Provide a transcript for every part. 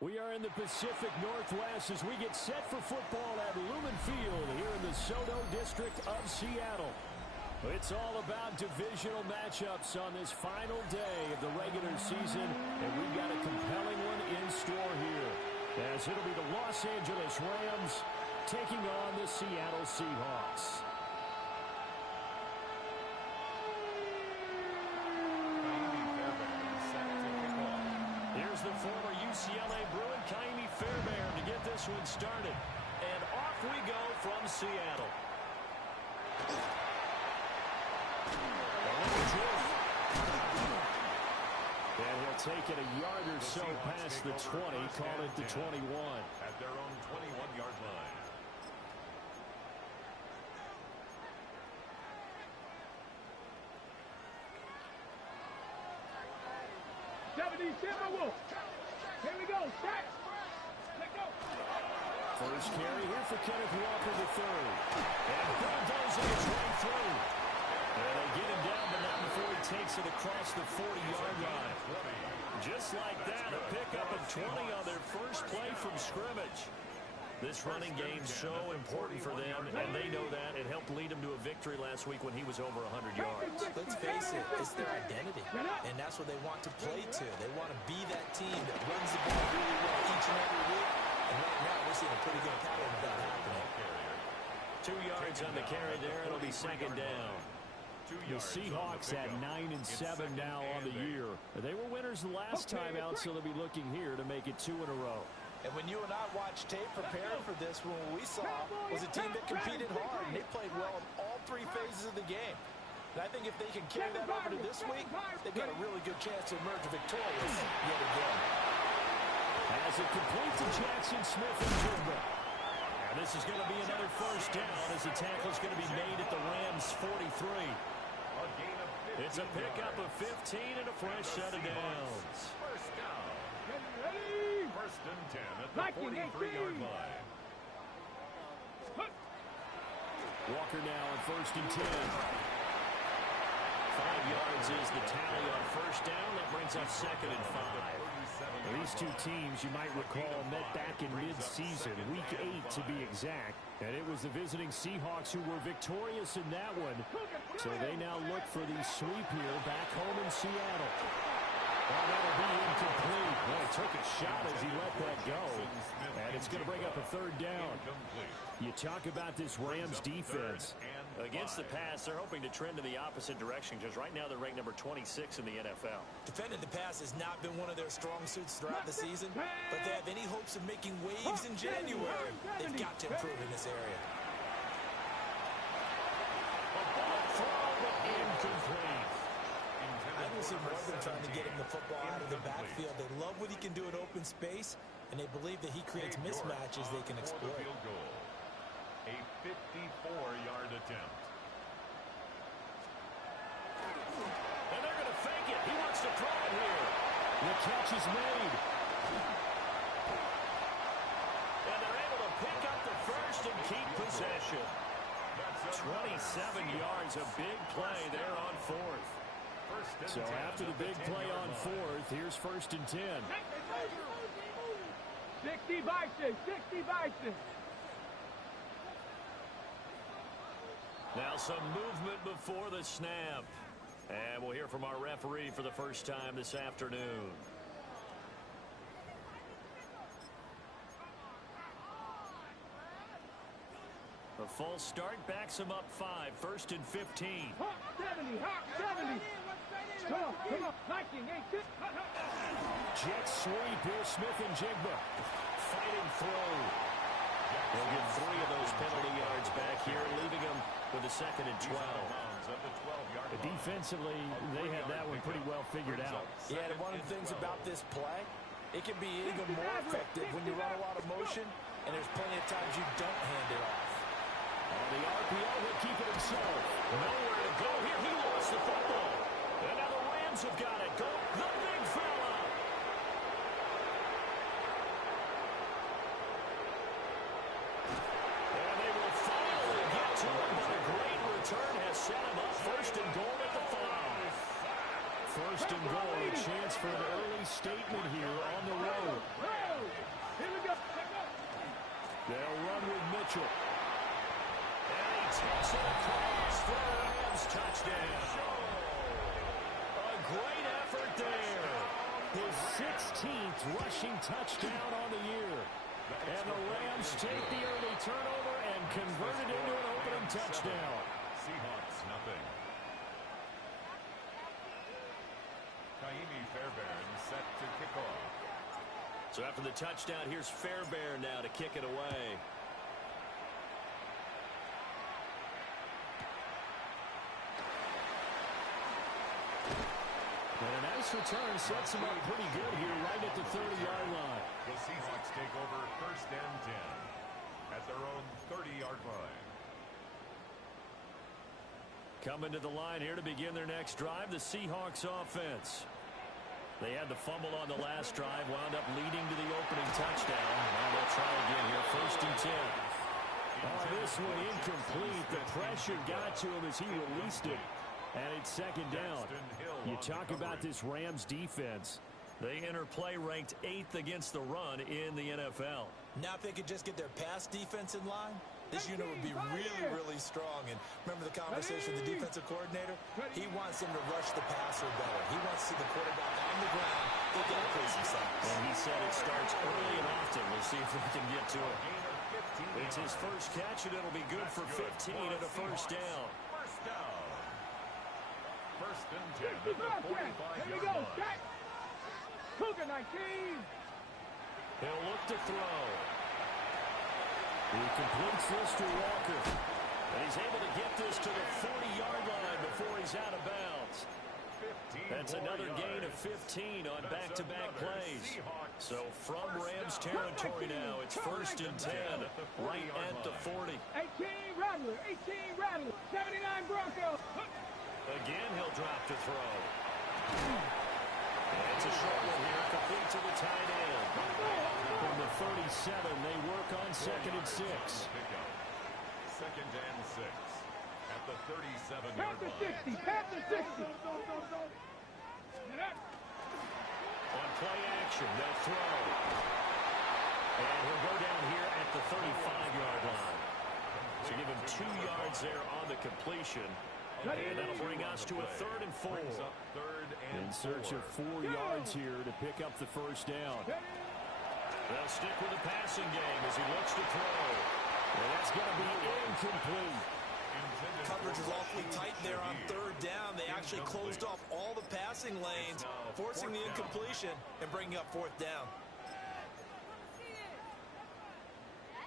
We are in the Pacific Northwest as we get set for football at Lumen Field here in the SoDo district of Seattle. It's all about divisional matchups on this final day of the regular season, and we've got a compelling one in store here, as it'll be the Los Angeles Rams taking on the Seattle Seahawks. Here's the former UCLA Bruin, Kaimi Fairbairn, to get this one started. And off we go from Seattle. And he'll take it a yard or so past the 20, call it the 21. At their own 21-yard line. Here we go. Set. Let go. First carry here for Kenneth Walker III. And bulldozing his way through. And they get him down, but not before he takes it across the 40-yard line. Just like that, a pickup of 20 on their first play from scrimmage. This running game's so important for them, and they know that. It helped lead them to a victory last week when he was over 100 yards. Let's face it, it's their identity, and that's what they want to play to. They want to be that team that runs the ball really well each and every week, and right now we're seeing a pretty good pattern of that happening. 2 yards on the carry there. It'll be second down. The Seahawks at 9-7 now on the year. They were winners the last time out, so they'll be looking here to make it 2 in a row. And when you and I watched tape preparing for this, what we saw was a team that competed hard, and they played well in all 3 phases of the game. And I think if they can carry that over to this week, they've got a really good chance to emerge victorious yet again. As it complete to Jackson Smith and Jigba. And this is going to be another first down as the tackle's going to be made at the Rams' 43. It's a pickup of 15 and a fresh set of downs. First down. First and 10 at the 43-yard line. Walker now on first and 10. 5 yards is the tally on first down. That brings up second and 5. These two teams, you might recall, met back in mid-season, week 8 to be exact. And it was the visiting Seahawks who were victorious in that one. So they now look for the sweep here back home in Seattle. Well, that'll be incomplete. Well, he took a shot as he let that go. And it's going to bring up a third down. You talk about this Rams defense. Against the pass, they're hoping to trend in the opposite direction because right now they're ranked number 26 in the NFL. Defending the pass has not been one of their strong suits throughout the season, but they have any hopes of making waves in January. They've got to improve in this area. A ball thrown, but incomplete. I don't see more than trying to get him the football out of the backfield. They love what he can do in open space, and they believe that he creates mismatches they can exploit. A 54-yard attempt. And they're going to fake it. He wants to throw it here. The catch is made. And they're able to pick up the first and keep possession. 27 yards, a big play there on fourth. So after the big play on fourth, here's first and 10. 60 Bison, 60 Bison. Now some movement before the snap. And we'll hear from our referee for the first time this afternoon. A false start backs him up 5. First and 15. Hawk 70, Hawk 70. Come on, Viking, 8-6. Jet sweep here, Smith and Jigba. Fighting through. They'll get 3 of those penalty yards back here, leaving them with a second and 12. Defensively, they had that one pretty well figured out. Yeah, and one of the things about this play, it can be even more effective when you run a lot of motion, and there's plenty of times you don't hand it off. The RPO will keep it himself. Nowhere to go here. He lost the football. And now the Rams have got it. Go the big fella. And they will finally get to him, but a great return has set him up. First and goal at the 5. First and goal, a chance for an early statement here on the road. 16th rushing touchdown on the year. And the Rams take the early turnover and convert it into an opening touchdown. Seahawks, nothing. Fairbairn set to kick off. So after the touchdown, here's Fairbairn now to kick it away. And a nice return sets him up pretty good here right at the 30-yard line. The Seahawks take over 1st and 10 at their own 30-yard line. Coming to the line here to begin their next drive, the Seahawks offense. They had the fumble on the last drive, wound up leading to the opening touchdown. Now they'll try again here, 1st and 10. Oh, this one incomplete. The pressure got to him as he released it. And it's 2nd down. You talk about this Rams defense. They enter play ranked 8th against the run in the NFL. Now if they could just get their pass defense in line, this unit would be really, really strong. And remember the conversation with the defensive coordinator? He wants them to rush the passer better. He wants to see the quarterback on the ground. They get to play some sacks. And he said it starts early and often. We'll see if we can get to it. It's his first catch, and it'll be good for 15 and a 1st down. First down. 1st and 10 at the 45-yard line. Cougar 19. He'll look to throw. He completes this to Walker. And he's able to get this to the 40-yard line before he's out of bounds. That's another gain of 15 on back-to-back plays. So from Rams territory now, it's 1st and 10, right at the 40. 18 Rattler, 18 Rattler, 79 Broncos. Again, he'll drop to throw. And it's a short one here, complete to the tight end. From the 37, they work on 2nd and 6. 2nd and 6 at the 37-yard Panther line. 60, Panther 60. On play action, they'll throw. And he'll go down here at the 35-yard line. So give him 2 yards there on the completion. And that'll bring us to a 3rd and 4. In search of 4 yards here to pick up the 1st down. They'll stick with the passing game as he looks to throw. And that's going to be incomplete. Coverage is awfully tight there on 3rd down. They actually closed off all the passing lanes, forcing the incompletion and bringing up 4th down.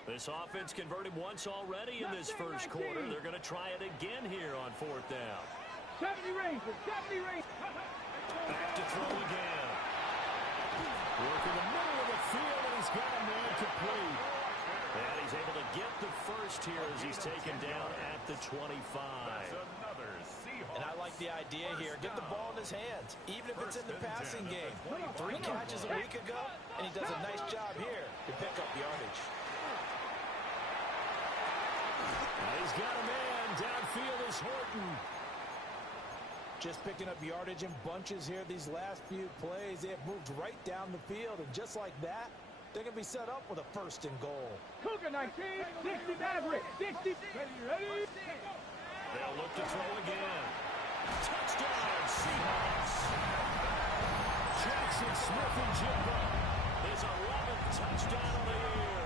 This offense converted once already in this first quarter. They're going to try it again here on 4th down. 70 Rangers, 70 Rangers. Back to throw again. Work in the middle of the field, and he's got a man complete. And he's able to get the first here as he's taken down at the 25. And I like the idea here. Get the ball in his hands, even if it's in the passing game. 3 catches a week ago, and he does a nice job here to pick up yardage. And he's got a man. Downfield is Horton. Just picking up yardage in bunches here these last few plays. They have moved right down the field, and just like that, they're going to be set up with a 1st and goal. Cougar 19, 60 Maverick, 60. Ready? They'll look to throw again. Touchdown, Seahawks. Jackson Smith-Njigba. His 11th touchdown of the year.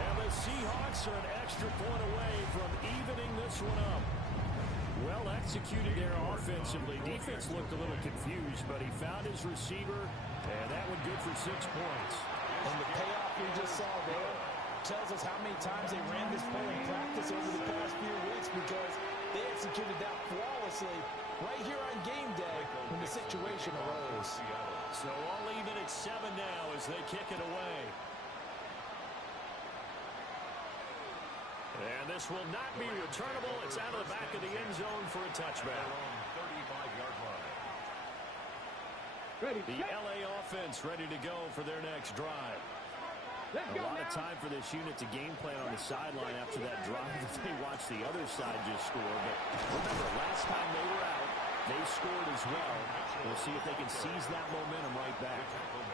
And the Seahawks are an extra point away from evening this one up. Well executed there offensively. Defense looked a little confused, but he found his receiver, and that one good for 6 points. And the payoff we just saw there tells us how many times they ran this play in practice over the past few weeks, because they executed that flawlessly right here on game day when the situation arose. So all even at 7 now as they kick it away. And this will not be returnable. It's out of the back of the end zone for a touchback. 35-yard line. Ready? The LA offense ready to go for their next drive. A lot of time for this unit to game plan on the sideline after that drive that they watched the other side just score. But remember, last time they were out, they scored as well. We'll see if they can seize that momentum right back.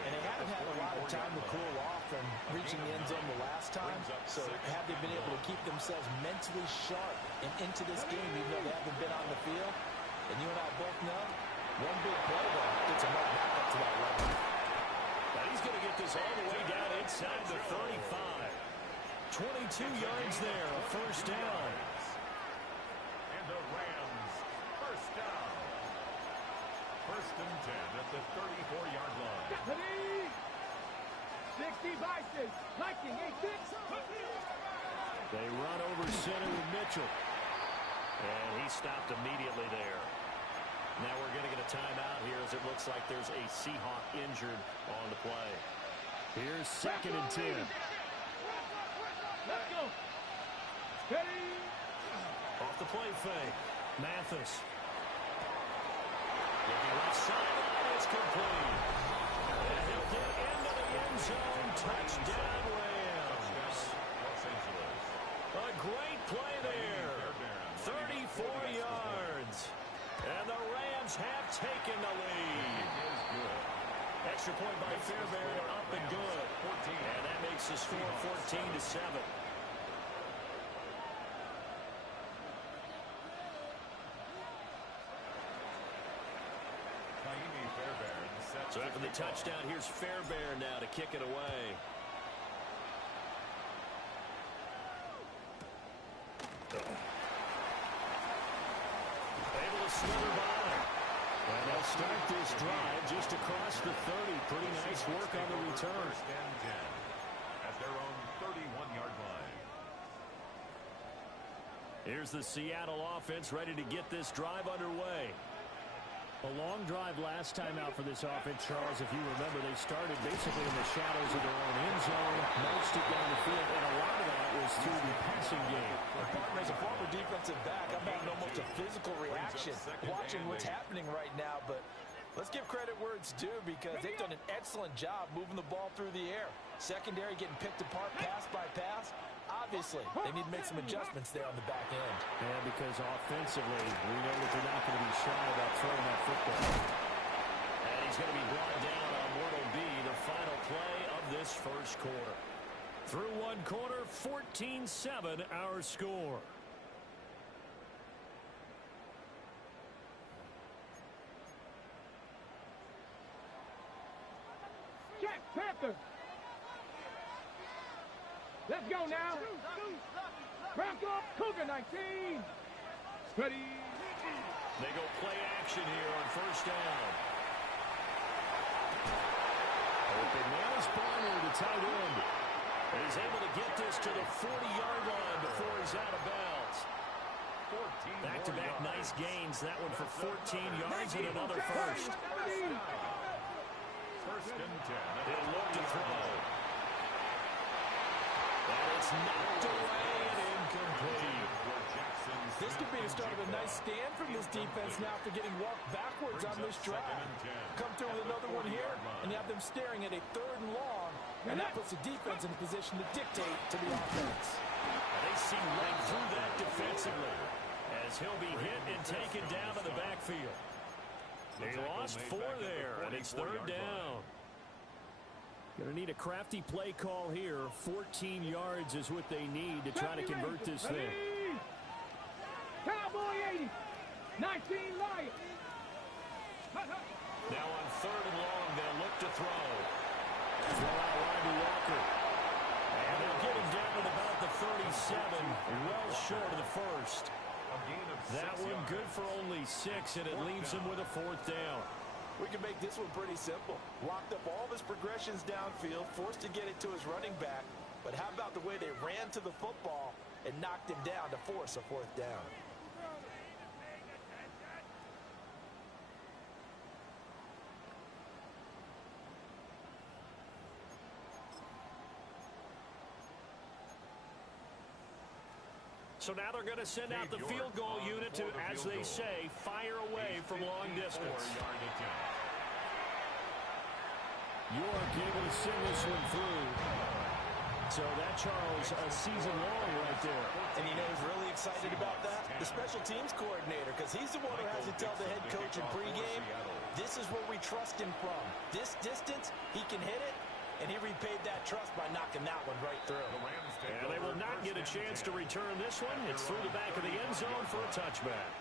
And they haven't had a lot of time to cool off from reaching the end zone the last time. So have they been able to keep themselves mentally sharp and into this game, even though they haven't been on the field? And you and I both know, one big play, though, gets them right back up to that level. he's going to get this all the way down inside the 35. 22 yards there, a first down. And the Rams, first down. First and 10 at the 34-yard line. 60 vices. Liking 8-6. They run over center with Mitchell. And he stopped immediately there. Now we're going to get a timeout here as it looks like there's a Seahawk injured on the play. Here's second and 10. Let's go. Steady. Off the play fake. Mathis. Looking left sideline. It's complete. And he'll get into the end zone. Touchdown, Rams. A great play there. 34 yards. And the Rams have taken the lead. Extra point by Fairbairn, up and good. And that makes the score 14-7. So after the touchdown, here's Fairbairn now to kick it away. Able to slither by. And they'll start this drive just across the 30. Pretty nice work on the return. First and 10 at their own 31-yard line. Here's the Seattle offense ready to get this drive underway. A long drive last time out for this offense, Charles. If you remember, they started basically in the shadows of their own end zone, marched it down the field, and a lot of that was through the passing game. Partner, as a former defensive back, I'm having almost a physical reaction watching what's happening right now, but let's give credit where it's due because they've done an excellent job moving the ball through the air. Secondary getting picked apart pass by pass. Obviously, they need to make some adjustments there on the back end. And because offensively, we know that they're not going to be shy about throwing that football. And he's going to be brought down on what will be the final play of this first quarter. Through one quarter, 14-7 our score. Check, Panther. Let's go now. Bronco, Cougar 19. Steady. They go play action here on first down. Open man is Barner, the tight end. And he's able to get this to the 40-yard line before he's out of bounds. Back-to-back nice gains. That one for 14 yards and another first. First and 10. He'll look to throw. And it's knocked away and incomplete. This could be the start of a nice stand from this defense now after getting walked backwards on this drive. Come through with another one here, and you have them staring at a third and long, and that puts the defense in a position to dictate to the offense. And they see right through that defensively as he'll be hit and taken down to the backfield. They lost 4 there, and it's third down. Going to need a crafty play call here. 14 yards is what they need to try to convert this thing. Cowboy 80. 19 Lions. Now on third and long, they'll look to throw. Throw out wide to Walker. And they'll get him down at about the 37, well short of the first. That one good for only 6, and it leaves him with a fourth down. We can make this one pretty simple. Locked up all of his progressions downfield, forced to get it to his running back. But how about the way they ran to the football and knocked him down to force a fourth down? So now they're going to send out the field goal unit to, as they say, fire away from long distance. York able to send this one through. So that, Charles, a season long right there. And you know who's really excited about that? The special teams coordinator, because he's the one who has to tell the head coach in pregame, this is where we trust him from. This distance, he can hit it, and he repaid that trust by knocking that one right through. And they will not get a chance to return this one. It's through the back of the end zone for a touchback.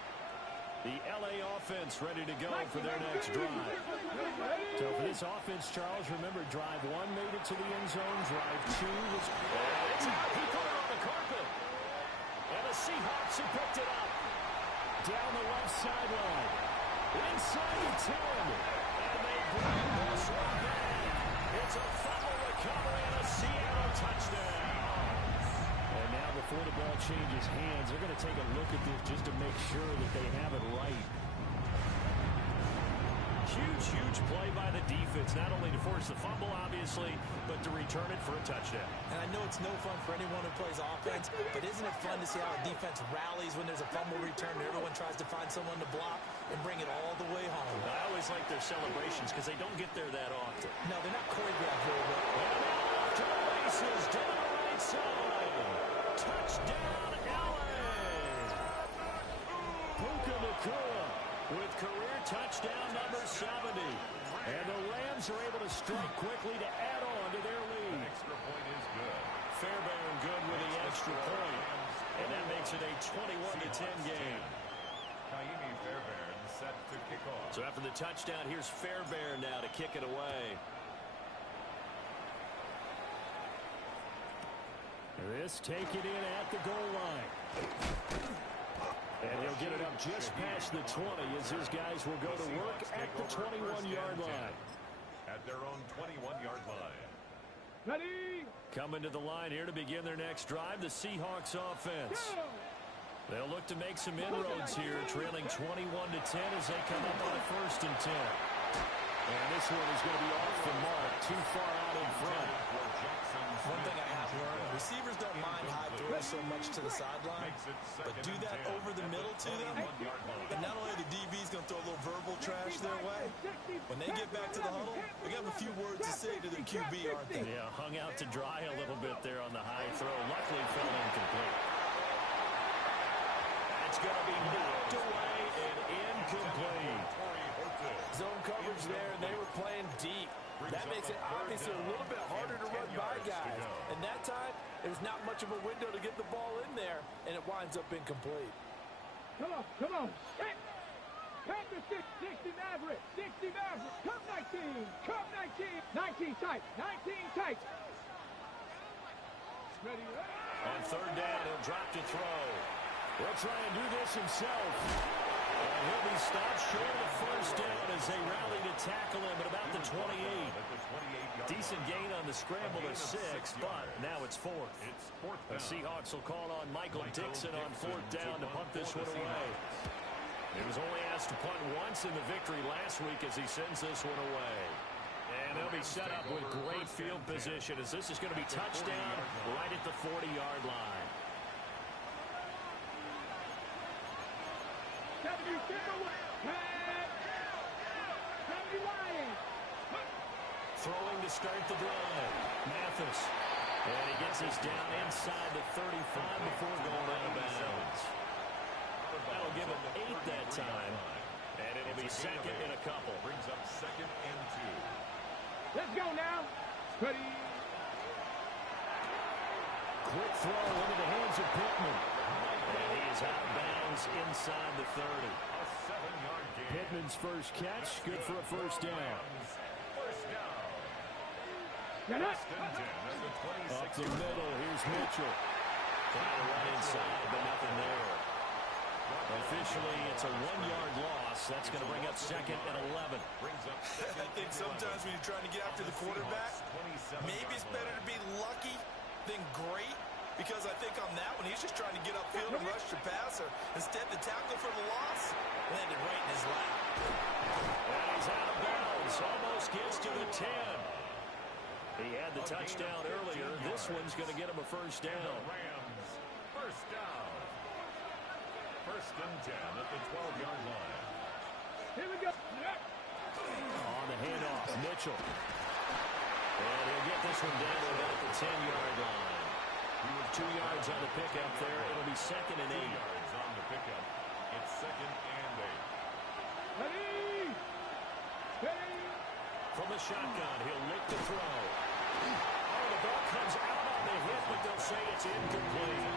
The LA offense ready to go for their next drive. So for this offense, Charles, remember, drive 1 made it to the end zone. Drive 2 was... It's out. He put it on the carpet. And the Seahawks have picked it up. Down the left sideline. Inside the 10. And they bring this one back. It's a fumble recovery and a Seattle touchdown. And now before the ball changes hands, they're going to take a look at this just to make sure that they have it right. Huge play by the defense, not only to force the fumble, obviously, but to return it for a touchdown. And I know it's no fun for anyone who plays offense, but isn't it fun to see how a defense rallies when there's a fumble return and everyone tries to find someone to block and bring it all the way home? I always like their celebrations because they don't get there that often. No, they're not choreographed very well. And now off to the races down the right side. Touchdown, LA! Puka Nacua with career touchdown number 70. And the Rams are able to strike quickly to add on to their lead. Extra point is good. Fairbairn good with the extra point. And that makes it a 21-10 game. Kaimi Fairbairn set to kick off. So after the touchdown, here's Fairbairn now to kick it away. This taken in at the goal line. And he'll get it up just past the 20 as his guys will go to work at the 21-yard line. At their own 21-yard line. Ready? Coming to the line here to begin their next drive, the Seahawks offense. They'll look to make some inroads here, trailing 21-10 as they come up on a 1st and 10. And this one is going to be off the mark, too far out in front. One thing I have learned, receivers don't mind high throws so much to the sideline, but do that over the middle to them, and not only are the DBs going to throw a little verbal trash their way, when they get back to the huddle, they got a few words to say to their QB, aren't they? Yeah, hung out to dry a little bit there on the high throw. Luckily, fell incomplete. That's going to be knocked away and incomplete. Zone coverage there, and they were playing deep. That makes it obviously a little bit harder to run by guys. And that time, there's not much of a window to get the ball in there, and it winds up incomplete. Come on. Panther 60 Maverick. 60 Maverick. Come 19. 19 tight. Ready? On 3rd down, he'll drop to throw. He'll try and do this himself. And he'll be stopped short of the 1st down as they rally to tackle him at about the 28. Decent gain on the scramble of 6, but now it's 4th. The Seahawks will call on Michael Dixon on 4th down to punt this one away. He was only asked to punt once in the victory last week as he sends this one away. And they'll be set up with great field position as this is going to be touchdown right at the 40-yard line. 70 Lions. Throwing to start the drive. Mathis. And he gets us down inside the 35 before going out of bounds. That'll give him 8 that time. And it'll be 2nd and a couple. Brings up 2nd and 2. Let's go now. Ready? Quick throw into the hands of Pittman. And he is out of bounds inside the 30. A 7-yard gain. Pittman's first catch, good for a 1st down. First down. Get up. 1st and 10 at the 26. Up the middle, here's Mitchell. Trying to run inside, but nothing there. Officially, it's a 1-yard loss. That's going to bring up 2nd and 11. I think sometimes when you're trying to get after the quarterback, maybe it's better to be lucky than great, because I think on that one, he's just trying to get upfield and rush the passer. Instead, the tackle for the loss landed right in his lap. And he's out of bounds. Almost gets to the 10. He had the touchdown earlier. This one's going to get him a 1st down. Rams, 1st down. 1st and 10 at the 12-yard line. Here we go. On the handoff, Mitchell. And he'll get this one down to about the 10-yard line. He was 2 yards on the pickup there. It'll be 2nd and 8. 2 yards on the pickup. It's 2nd and 8. Ready? From the shotgun, he'll lick the throw. Oh, the ball comes out on the hit, but they'll say it's incomplete.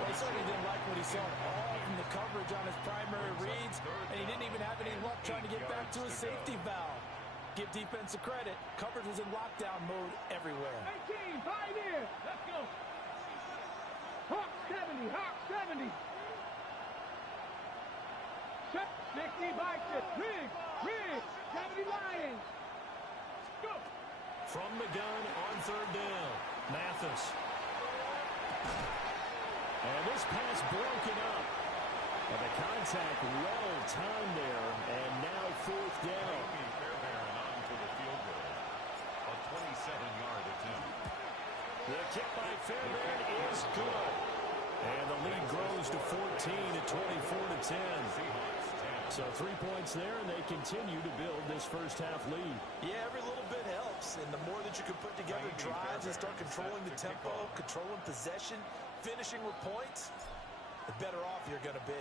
Well, Looks like he didn't like what he saw all from the coverage on his primary reads, and he didn't even have any luck trying to get back to his safety valve. Give defense a credit. Coverage was in lockdown mode everywhere. 18, 5 in. Let's go. Hawk 70, Hawk 70. 60 Vikings. Rig, 70 Lions. Go. From the gun on third down, Mathis. And this pass broken up. And the contact well timed there, and now fourth down. Onto the field goal. A 27-yard attempt. The kick by Fairbairn is good. And the lead grows to 14 at 24-10. So 3 points there, and they continue to build this first half lead. Yeah, every little bit helps, and the more that you can put together drives and start controlling the tempo, controlling possession, finishing with points, the better off you're going to be.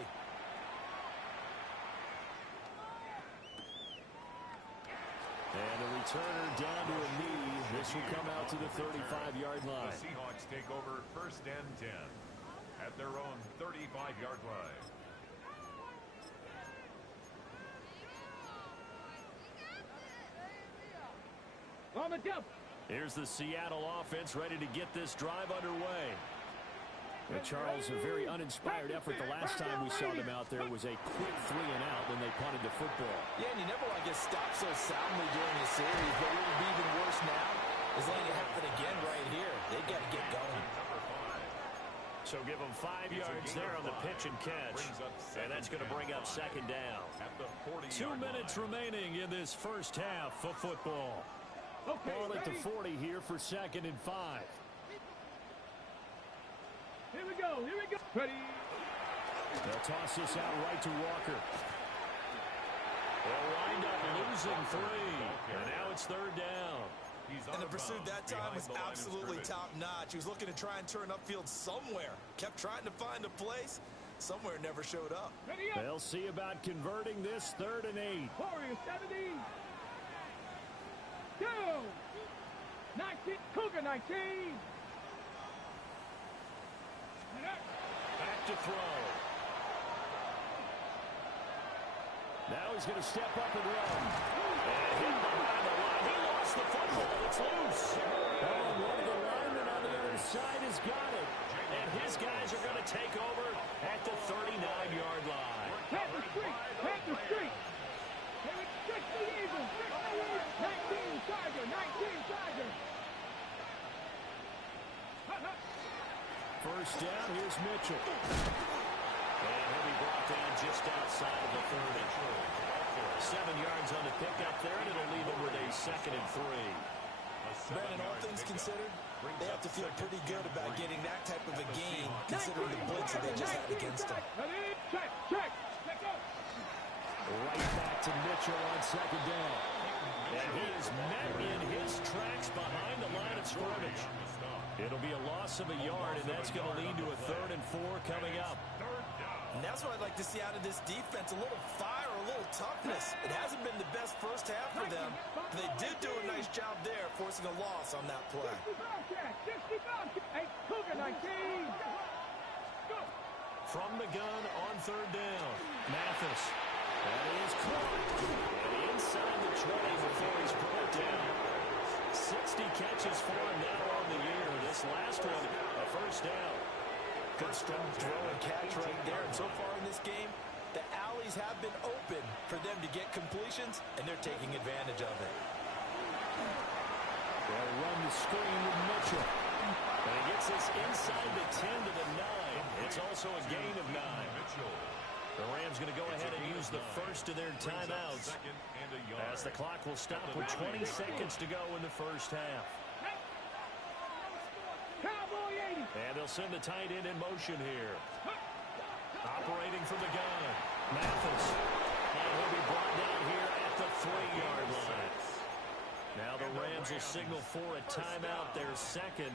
And the returner down to a knee. This will come out to the 35-yard line. The Seahawks take over first and 10 at their own 35-yard line. On the double. Here's the Seattle offense ready to get this drive underway. Well, Charles, a very uninspired effort. The last time we saw them out there was a quick 3 and out when they punted the football. Yeah, and you never want to get stopped so soundly during the series, but what would be even worse now is letting it happen again right here. They've got to get going. So give them 5 yards there on the pitch and catch. And that's going to bring up second down. 2 minutes remaining in this first half of football. Okay, Ball at the ready? 40 here for 2nd and 5. Here we go. Ready. They'll toss this out right to Walker. They'll wind up losing 3. And now it's third down. And the pursuit that time was absolutely top-notch. He was looking to try and turn upfield somewhere. Kept trying to find a place. Somewhere never showed up. Ready up. They'll see about converting this 3rd and 8. Warriors 70. 2. 19. Cougar 19. Back to throw. Now he's going to step up and run. And hit behind the line. He lost the football. It's loose. Oh, one of the linemen on the other side has got it. And his guys are going to take over at the 39-yard line. Panther Street. 60 Eagles. 19 Tiger. First down, here's Mitchell. And he'll be brought down just outside of the 30. 7 yards on the pickup there, and it'll leave him with a 2nd and 3. Brandon, all things considered, they have to feel pretty good about getting that type of a gain, considering the blitz that they just had against them. Check. Right back to Mitchell on 2nd down. And he is met in his tracks behind the line of scrimmage. It'll be a loss of a yard, and that's going to lead to a 3rd and 4 coming up. And that's what I'd like to see out of this defense, a little fire, a little toughness. It hasn't been the best first half for them, but they did do a nice job there, forcing a loss on that play. 60 Cougar 19. From the gun on 3rd down, Mathis. That is caught. And inside the 20 before he's brought down. 60 catches for him now on the year. This last one, a first down. Good strong throw and catch right there. And so far in this game, the alleys have been open for them to get completions, and they're taking advantage of it. They'll run the screen with Mitchell. And he gets this inside the 10 to the 9. It's also a gain of 9. The Rams going to go ahead and use the first of their timeouts as the clock will stop with 20 seconds to go in the first half. And they'll send the tight end in motion here. Operating from the gun, Mathis. And he'll be brought down here at the 3-yard line. Now the Rams will signal for a timeout, their second.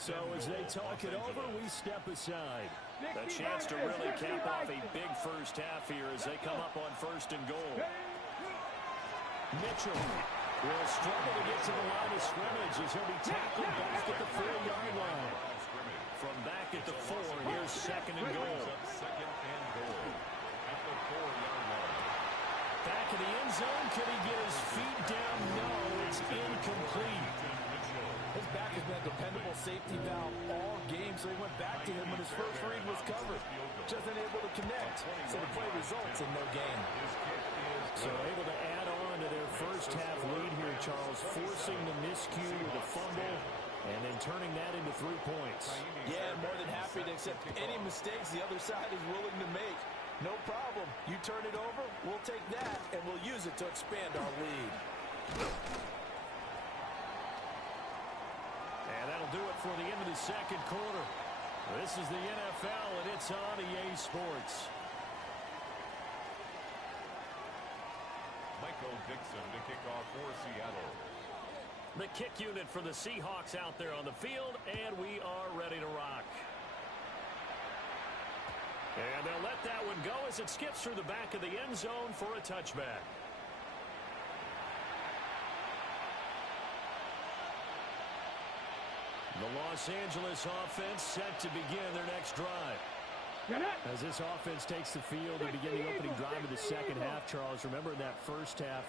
So as they talk it over, we step aside. A chance to really cap off a big first half here as they come up on 1st and goal. Mitchell will struggle to get to the line of scrimmage as he'll be tackled back at the 4-yard line. from back at the 4. Here's second and goal. Second and goal at the 4-yard line. Back in the end zone. Could he get his feet down? No, it's incomplete. His back has been a dependable safety valve all game, so he went back to him when his first read was covered. Just unable to connect, so the play results in no gain. So able to add on to their first half lead here, Charles, forcing the miscue with a fumble and then turning that into 3 points. Yeah, more than happy to accept any mistakes the other side is willing to make. No problem. You turn it over, we'll take that, and we'll use it to expand our lead. And that'll do it for the end of the second quarter. This is the NFL, and it's on EA Sports. Michael Dixon to kick off for Seattle. The kick unit for the Seahawks out there on the field, and we are ready to rock. And they'll let that one go as it skips through the back of the end zone for a touchback. The Los Angeles offense set to begin their next drive. As this offense takes the field to begin the opening drive of the second half, Charles, remember in that first half,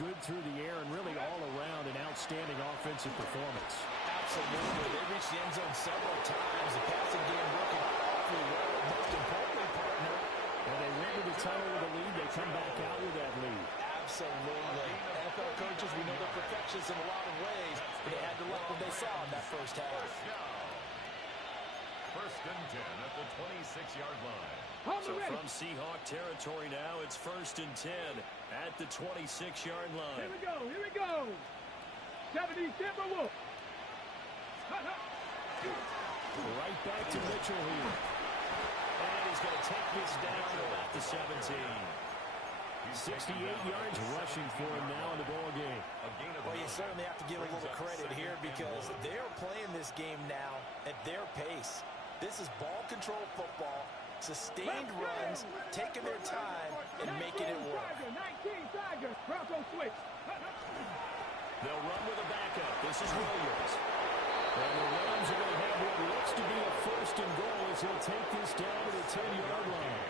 good through the air and really all around an outstanding offensive performance. Absolutely. They reached the end zone several times. The passing game working awfully well. Most importantly, partner. And they went to the tunnel with a lead. They come back out with that lead. Absolutely. NFL coaches, we know they're perfectionists in a lot of ways, but they had to like what they saw in that first half. First and 10 at the 26-yard line. So from Seahawk territory now, it's first and 10 at the 26-yard line. Here we go, here we go. 70 Timberwolves. Right back to Mitchell here. And he's going to take this down at the 17. 68 yards rushing for him now in the ball game. Well, you certainly have to give a little credit here because they're playing this game now at their pace. This is ball control football, sustained runs, taking their time, and making it work. 19 Tiger, Bronco switch. They'll run with a backup. This is Williams. And the Rams are going to have what looks to be a first and goal as he'll take this down to the 10-yard line.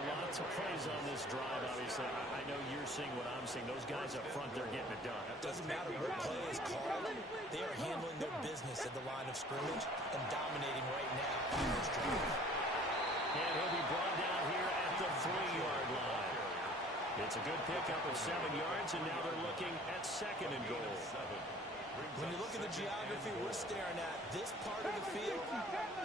Lots of plays on this drive, obviously. I know you're seeing what I'm seeing. Those guys up front, they're getting it done. Doesn't matter what play is called. They are handling their business at the line of scrimmage and dominating right now on this drive. And he'll be brought down here at the 3-yard line. It's a good pickup of 7 yards, and now they're looking at second and goal. When you look at the geography we're staring at, this part of the field,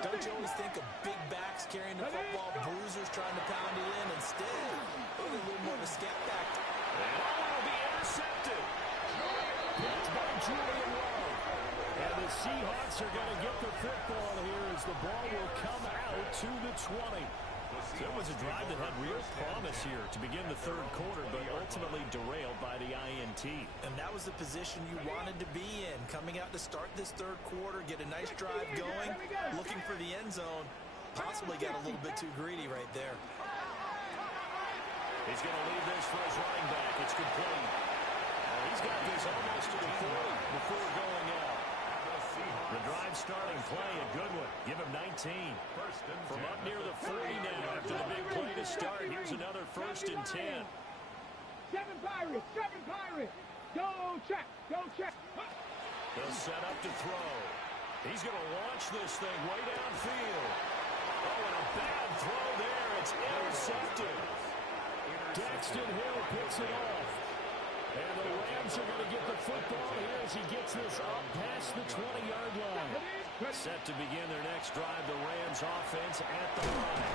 don't you always think of big backs carrying the football, bruisers trying to pound it in? Instead, they're a little more of a scat back. And will be intercepted. Picked by Julian Love. And the Seahawks are going to get the football here as the ball will come out to the 20. It was a drive that had real promise here to begin the third quarter, but ultimately derailed by the INT. And that was the position you wanted to be in, coming out to start this third quarter, get a nice drive going, looking for the end zone, possibly got a little bit too greedy right there. He's going to leave this for his running back. It's complete. He's got this almost to the 40 before going out. The drive starting play, a good one. Give him 19. From up near the 40 now after the big play to start. Here's another first and 10. 7 Pirates, 7 Pirates. Go check, go check. They'll set up to throw. He's going to launch this thing way downfield. Oh, and a bad throw there. It's intercepted. Daxton Hill picks it off. And the Rams are going to get the football here as he gets this up past the 20-yard line. Set to begin their next drive, the Rams offense at the line.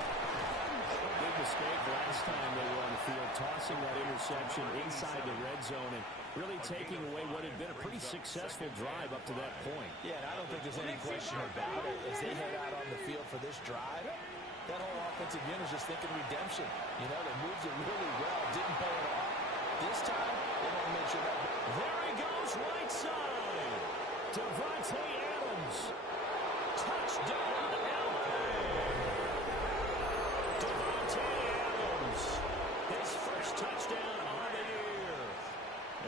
Big mistake last time they were on the field, tossing that interception inside the red zone and really taking away what had been a pretty successful drive up to that point. Yeah, and I don't think there's any question about it. As they head out on the field for this drive, that whole offensive unit is just thinking redemption. You know, they moved it really well, didn't pull it off. This time, they want to make sure that... There he goes, right side. Devontae Adams. Touchdown, LA. Devontae Adams. His first touchdown on the year.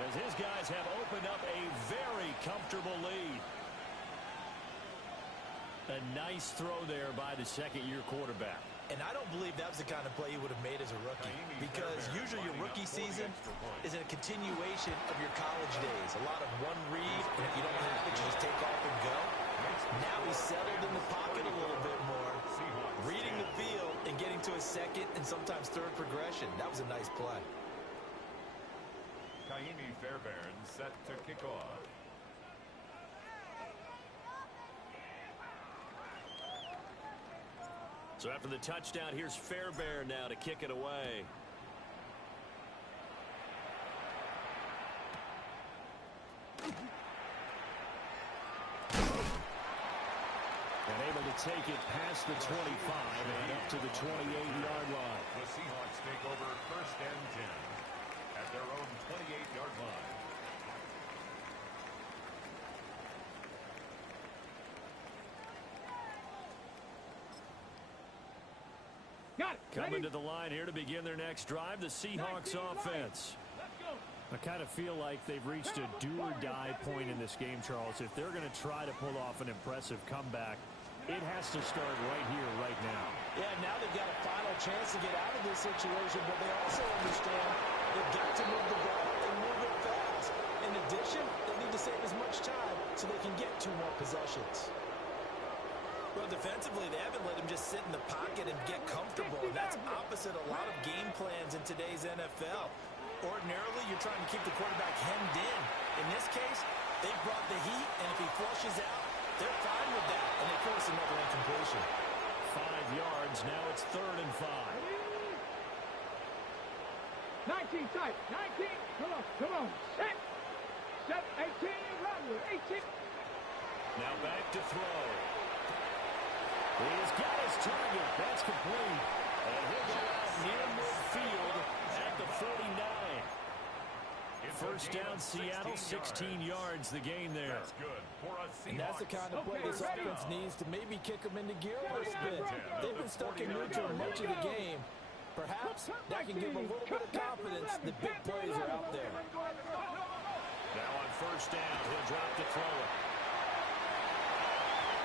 As his guys have opened up a very comfortable lead. A nice throw there by the second-year quarterback. And I don't believe that was the kind of play he would have made as a rookie, because usually your rookie season is a continuation of your college days. A lot of one read, and if you don't have it, you just take off and go. Now he's settled in the pocket a little bit more, reading the field and getting to a second and sometimes third progression. That was a nice play. Kaimi Fairbairn set to kick off. So after the touchdown, here's Fairbairn now to kick it away. And able to take it past the 25 and up to the 28-yard line. The Seahawks take over 1st and 10 at their own 28-yard line. Coming to the line here to begin their next drive, the Seahawks offense. I kind of feel like they've reached a do-or-die point in this game, Charles. If they're going to try to pull off an impressive comeback, it has to start right here, right now. Yeah, now they've got a final chance to get out of this situation, but they also understand they've got to move the ball and move it fast. In addition, they need to save as much time so they can get 2 more possessions. Well, defensively, they haven't let him just sit in the pocket and get comfortable, and that's opposite a lot of game plans in today's NFL. Ordinarily, you're trying to keep the quarterback hemmed in. In this case, they've brought the heat, and if he flushes out, they're fine with that, and they force another incompletion. 5 yards, now it's 3rd and 5. 19 tight, 19, come on, set, 18, run with 18. Now back to throw. He's got his target. That's complete. And he'll go out near midfield at the 49. First down, Seattle, 16 yards, the gain there. That's good for a Seahawks. And that's the kind of play this offense needs to maybe kick them into gear a little bit. They've been stuck in neutral much of the game. Perhaps that can give them a little bit of confidence that big plays are out there. Now on first down, he'll drop to throw it.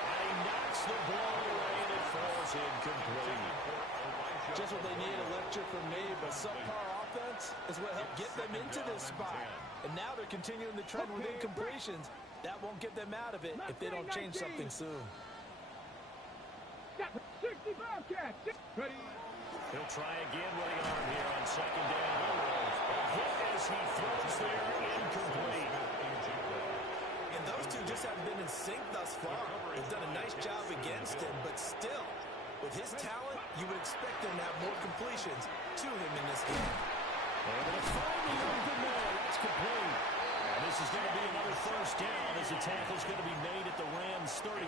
And he knocks the ball away and it falls incomplete. Just what they need, a lecture from me, but subpar offense is what helped get them into this spot. And now they're continuing the trend with incompletions. That won't get them out of it if they don't change something soon. 60 Bobcats. Ready. He'll try again with the arm here on second down. A hit as he throws there, incomplete. And those two just haven't been in sync thus far. They've done a nice job against him, but still, with his talent, you would expect him to have more completions to him in this game. And it's finally open there. That's complete. And this is going to be another first down as the tackle's going to be made at the Rams 35.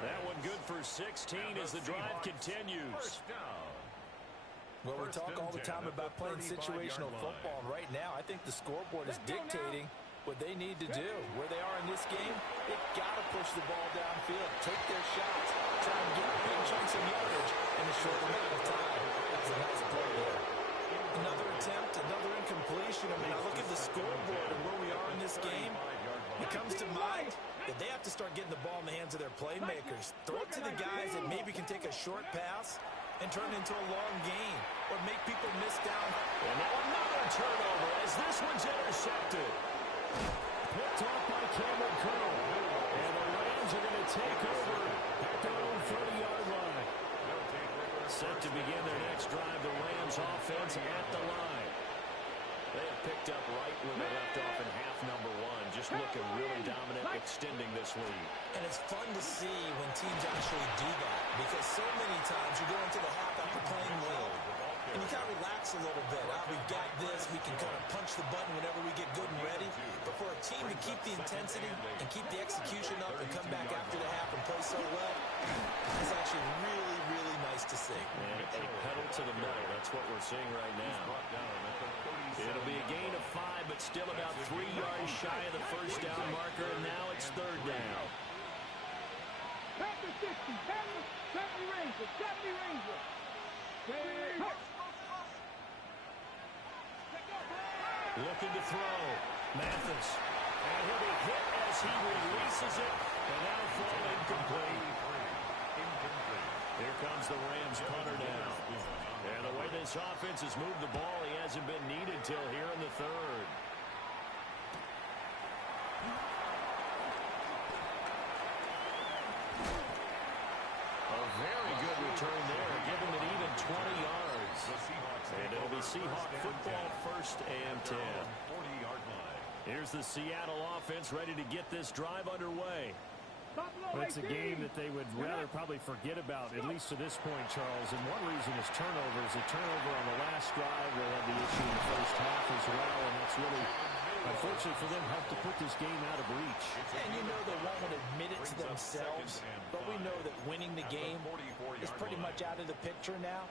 That one good for 16 as the drive continues. Well, we talk all the time about playing situational football, and right now I think the scoreboard is dictating what they need to do. Where they are in this game, they've got to push the ball downfield, take their shots, try and get big chunks of yardage in a short amount of time. That's a nice play there. Another attempt, another incompletion. I mean, I look at the scoreboard and where we are in this game. It comes to mind that they have to start getting the ball in the hands of their playmakers. Throw it to the guys that maybe can take a short pass and turn it into a long gain or make people miss down. And now another turnover as this one's intercepted. Picked off by Cameron Curl. And the Rams are going to take over at their own 30-yard line. Set to begin their next drive, the Rams offense at the line. They have picked up right where they left off in half number 1. Just looking really dominant, extending this lead. And it's fun to see when teams actually do that, because so many times you go into the half after playing well, and you kind of relax a little bit. We've got this. We can kind of punch the button whenever we get good and ready. But for a team to keep the intensity and keep the execution up and come back after the half and play so well, it's actually really, really nice to see. And a pedal to the metal. That's what we're seeing right now. It'll be a gain of 5, but still about 3 yards shy of the first down marker, and now it's third down. Panther 60, Panther 70 Rangers, 70 Rangers. Looking to throw. Mathis And he'll be hit as he releases it. And now fall incomplete. Here comes the Rams punter now. And the way this offense has moved the ball, he hasn't been needed till here in the third. A very good return there, giving it even 20 yards. And it'll be Seahawk football, 1st and 10. 40-yard line. Here's the Seattle offense ready to get this drive underway. It's a game that they would rather probably forget about, at least to this point, Charles. And one reason is turnovers. A turnover on the last drive will have the issue in the first half as well. And that's really, unfortunately for them, helped to put this game out of reach. And you know they won't admit it to themselves, but we know that winning the game is pretty much out of the picture now.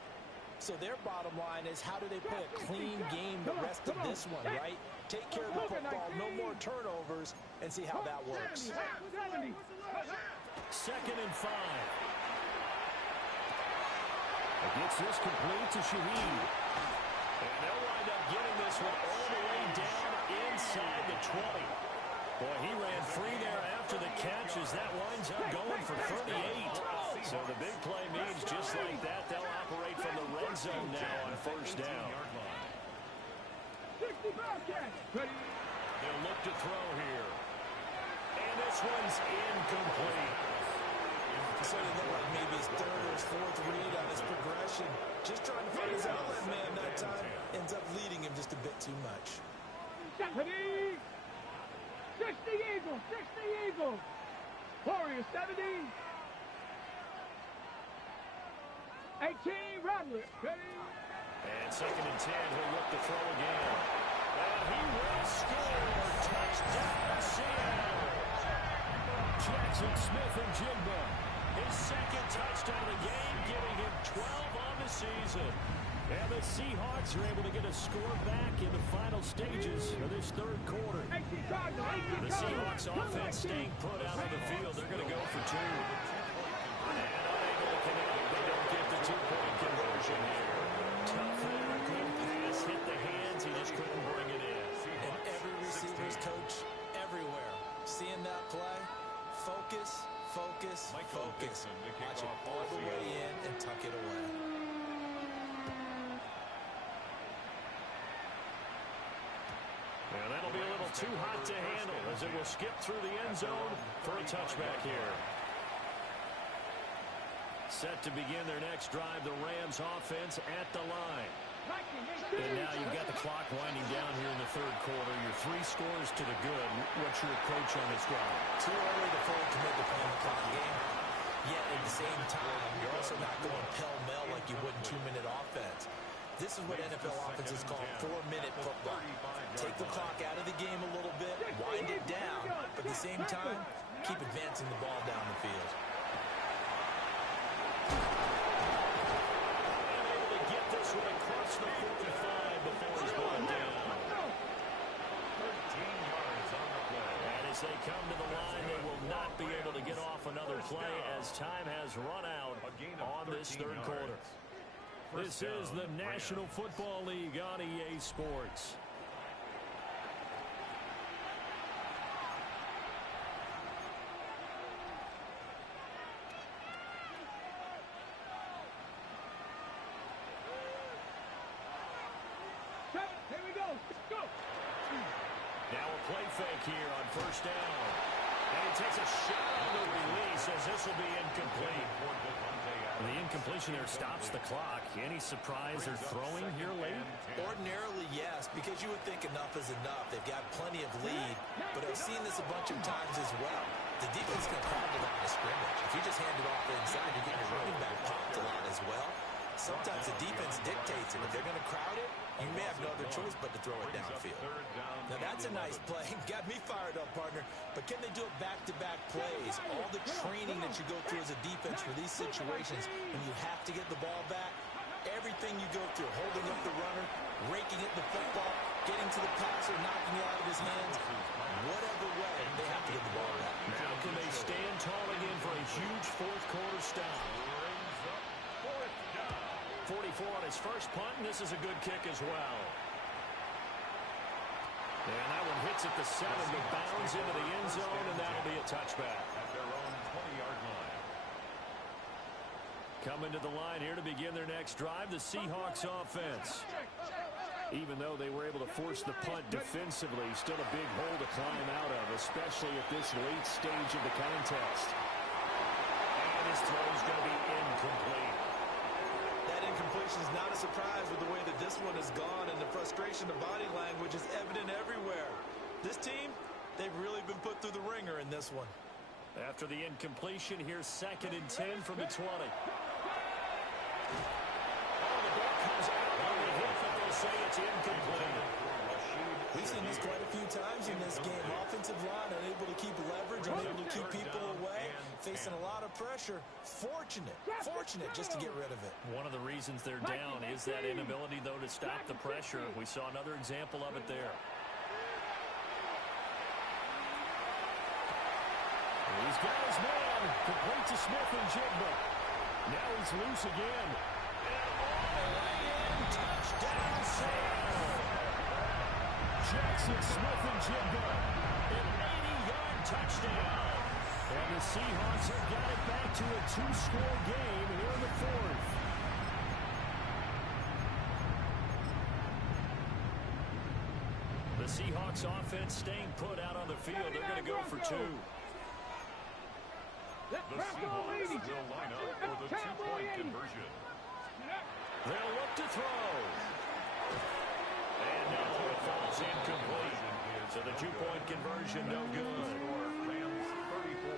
So their bottom line is, how do they play a clean game the rest of this one, right? Take care of the football, no more turnovers, and see how that works. 2nd and 5. Gets this complete to Shaheed. And they'll wind up getting this one all the way down inside the 20. Boy, he ran free there after the catch as that winds up going for 38. So the big play means just like that, they'll operate from the red zone now on 1st down. They'll look to throw here. And this one's incomplete. So it looked like maybe his 3rd or his 4th read on his progression. Just trying to find his outlet man that time. Ends up leading him just a bit too much. 60 Eagles, 60 Eagles. Warriors 70. 18 Rattler. And 2nd and 10, he'll look to throw again. And he will score. Touchdown, Seattle. Jackson Smith-Njigba. His 2nd touchdown of the game, giving him 12 on the season. And the Seahawks are able to get a score back in the final stages of this 3rd quarter. The Seahawks offense staying put out on the field. They're going to go for 2. And unable to connect. They don't get the 2-point conversion here. Tough there. Good pass. Hit the hands. He just couldn't bring it in. And every receiver's coach everywhere. Seeing that play, focus, focus, focus. Watch it all the way in and tuck it away. And that'll be a little too hot to handle as it will skip through the end zone for a touchback here. Set to begin their next drive, the Rams offense at the line. And now you've got the clock winding down here in the 3rd quarter. Your 3 scores to the good. What's your approach on this drive? Too early to fully commit to playing the clock game. Yet at the same time, you're also not going pell-mell like you would in 2-minute offense. This is what NFL offenses call 4-minute football. Take the clock out of the game a little bit, wind it down, but at the same time, keep advancing the ball down the field. And able to get this one across the 45 before he's brought down. 13 yards on the play. And as they come to the line, they will not be able to get off another play as time has run out on this 3rd quarter. This is the National Football League on EA Sports. Here we go. Go. Now a play fake here on 1st down. And he takes a shot on the release as this will be incomplete. The incompletion there stops the clock. Any surprise they're throwing here late? Ordinarily, yes, because you would think enough is enough. They've got plenty of lead, but I've seen this a bunch of times as well. The defense can crowd the line of scrimmage. If you just hand it off inside, you're getting your running back popped a lot as well. Sometimes the defense dictates it. If they're going to crowd it, you may have no other choice but to throw it downfield. Now, that's a nice play. Got me fired up, partner. But can they do it back-to-back plays? All the training that you go through as a defense for these situations, when you have to get the ball back, everything you go through, holding up the runner, raking at the football, getting to the passer, knocking it out of his hands, whatever way, they have to get the ball back. Now can they stand tall again for a huge 4th quarter stop? 44 on his first punt, and this is a good kick as well. And that one hits at the 7, but bounds into the end zone, and that'll be a touchback. At their own 20-yard line. Coming to the line here to begin their next drive, the Seahawks offense. Even though they were able to force the punt defensively, still a big hole to climb out of, especially at this late stage of the contest. And his throw is going to be incomplete. That incompletion is not a surprise with the way that this one has gone, and the frustration of body language is evident everywhere. This team, they've really been put through the ringer in this one. After the incompletion, here's 2nd and 10 from the 20. Say it's incomplete. We've seen this quite a few times in this game. Offensive line unable to keep leverage, unable to keep people away, facing a lot of pressure. Fortunate just to get rid of it. One of the reasons they're down is that inability, though, to stop the pressure. We saw another example of it there. He's got his man. Complete to Smith and Jigba. Now he's loose again. Touchdown, Seattle. Jackson Smith and Jigba. An 80-yard touchdown. And the Seahawks have got it back to a 2-score game here in the 4th. The Seahawks offense staying put out on the field. They're going to go for 2. The Seahawks will line up for the 2-point conversion. They'll look to throw. And no, it falls incomplete. So the 2-point conversion, no good. Rams 34,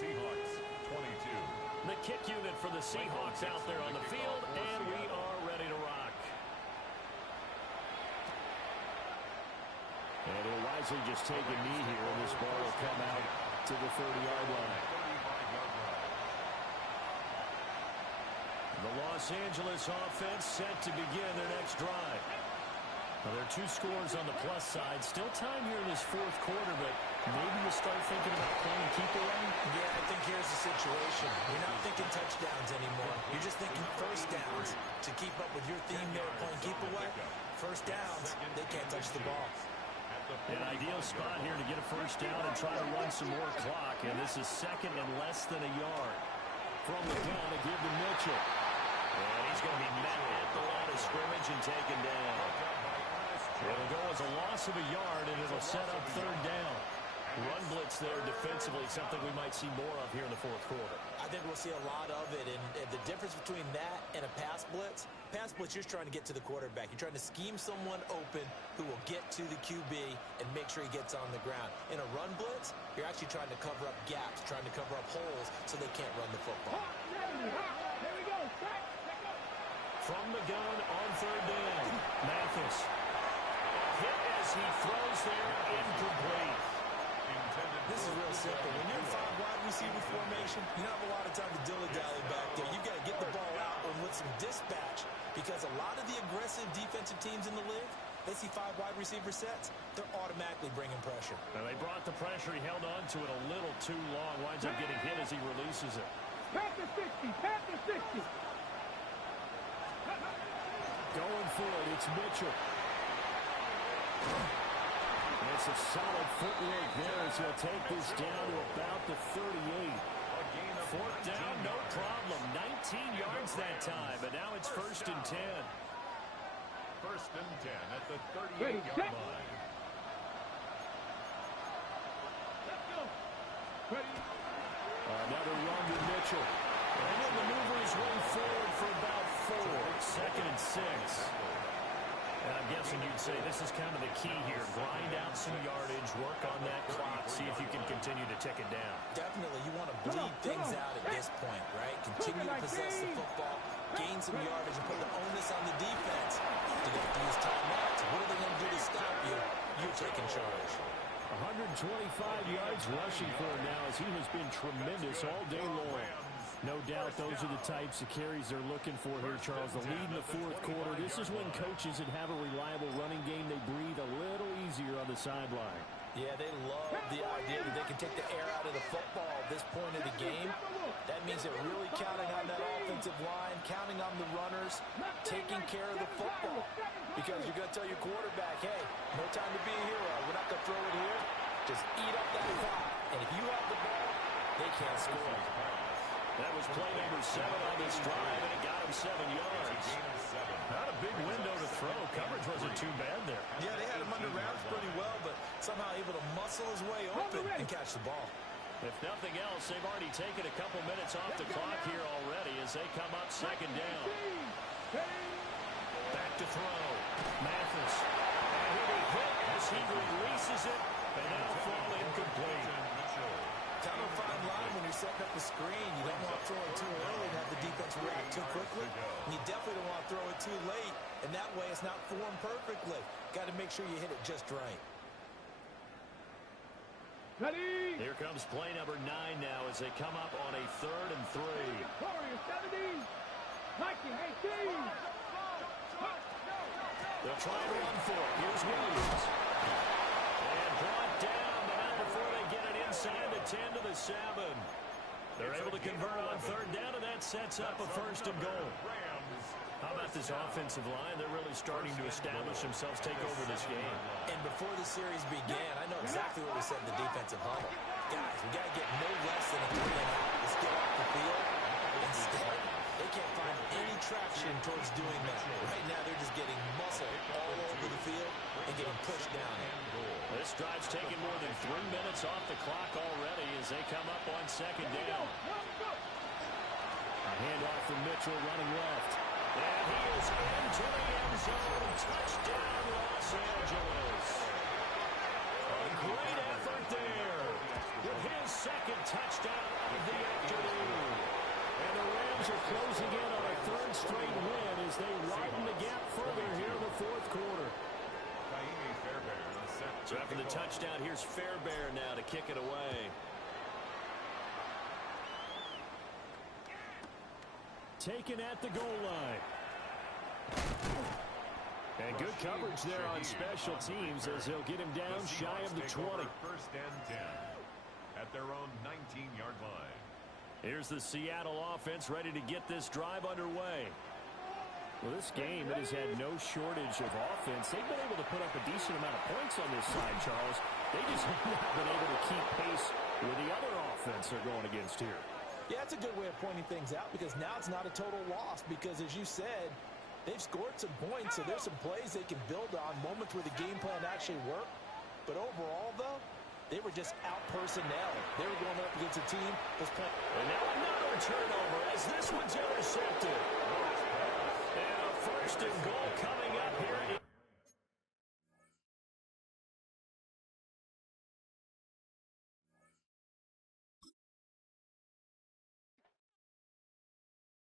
Seahawks 22. The kick unit for the Seahawks out there on the field, and we are ready to rock. And he'll wisely just take a knee here, and this ball will come out to the 30-yard line. The Los Angeles offense set to begin their next drive. Now, there are 2 scores on the plus side. Still time here in this 4th quarter, but maybe you start thinking about playing keep away. Yeah, I think here's the situation. You're not thinking touchdowns anymore. You're just thinking first downs. To keep up with your theme there, playing keep away, first downs, they can't touch the ball. An ideal spot here to get a first down and try to run some more clock. And this is 2nd and less than a yard. From the gun to give to Mitchell. And he's going to be met at the line of scrimmage and taken down. It'll go as a loss of a yard, and it'll set up 3rd down. Run blitz there defensively, something we might see more of here in the 4th quarter. I think we'll see a lot of it, and the difference between that and a pass blitz, you're trying to get to the quarterback. You're trying to scheme someone open who will get to the QB and make sure he gets on the ground. In a run blitz, you're actually trying to cover up gaps, trying to cover up holes so they can't run the football. From the gun on 3rd down, Mathis. Hit as he throws there, incomplete. This is real simple. When you're in 5 wide receiver formation, you don't have a lot of time to dilly-dally back there. You've got to get the ball out and with some dispatch, because a lot of the aggressive defensive teams in the league, they see 5 wide receiver sets, they're automatically bringing pressure. And they brought the pressure. He held on to it a little too long. Winds up getting hit as he releases it. Pass to 60. Pass to 60. Going for it, it's Mitchell. It's a solid footwork there as he'll take this down to about the 38. 4th down, no problem. 19 yards that time, but now it's 1st and 10. 1st and 10 at the 38-yard line. Another run to Mitchell. And he'll maneuver his way forward for about 4. 2nd and 6. And I'm guessing you'd say this is kind of the key here. Grind out some yardage, work on that clock, see if you can continue to tick it down. Definitely, you want to bleed things out at this point, right? Continue to possess the football, gain some yardage, and put the onus on the defense. To get these timeouts, what are they going to do to stop you? You're taking charge. 125 yards rushing for him now as he has been tremendous all day long. No doubt those are the types of carries they're looking for here, Charles. The lead in the 4th quarter. This is when coaches that have a reliable running game, they breathe a little easier on the sideline. Yeah, they love the idea that they can take the air out of the football at this point of the game. That means they're really counting on that offensive line, counting on the runners, taking care of the football. Because you're going to tell your quarterback, hey, no time to be a hero. We're not going to throw it here. Just eat up that clock. And if you have the ball, they can't score. That was play number 7 on this drive, and it got him 7 yards. Not a big window to throw. Coverage wasn't too bad there. Yeah, they had him under wraps pretty well, but somehow able to muscle his way open and catch the ball. If nothing else, they've already taken a couple minutes off the clock here already as they come up second down. Back to throw. Mathis. And he'll be hit as he releases it, and that'll fall incomplete. Kind of a fine line when you're setting up the screen. You don't want to throw it too early and have the defense react too quickly. And you definitely don't want to throw it too late, and that way it's not formed perfectly. Got to make sure you hit it just right. Ready? Here comes play number 9 now as they come up on a 3rd and 3. Warriors 70. Viking 18. They'll try and run for it. Here's Williams. And brought down, but not before they get it inside the 10 to the 7. They're able to convert on 3rd down, and that sets up a 1st and goal. How about this offensive line? They're really starting to establish themselves, take over this game. And before the series began, I know exactly what we said in the defensive huddle. Guys, we got to get no less than a 3-and-out. Let's get off the field. Instead, they can't find any traction towards doing that. Right now, they're just getting muscle all over the field and getting pushed down. This drive's taken more than 3 minutes off the clock already as they come up on 2nd down. A handoff from Mitchell running left. And he is into the end zone. Touchdown, Los Angeles. A great effort there with his 2nd touchdown of the afternoon. And the Rams are closing in on a 3rd straight win as they widen the gap further here in the 4th quarter. So after the touchdown, here's Fairbairn now to kick it away. Taken at the goal line. And good coverage there on special teams as they'll get him down shy of the 20. 1st and 10 at their own 19-yard line. Here's the Seattle offense ready to get this drive underway. Well, this game, it has had no shortage of offense. They've been able to put up a decent amount of points on this side, Charles. They just have not been able to keep pace with the other offense they're going against here. Yeah, it's a good way of pointing things out because now it's not a total loss because, as you said, they've scored some points, so there's some plays they can build on, moments where the game plan actually worked. But overall, though, they were just out-personnel. They were going up against a team that's playing. And now another turnover as this one's intercepted. And a 1st and goal coming up here.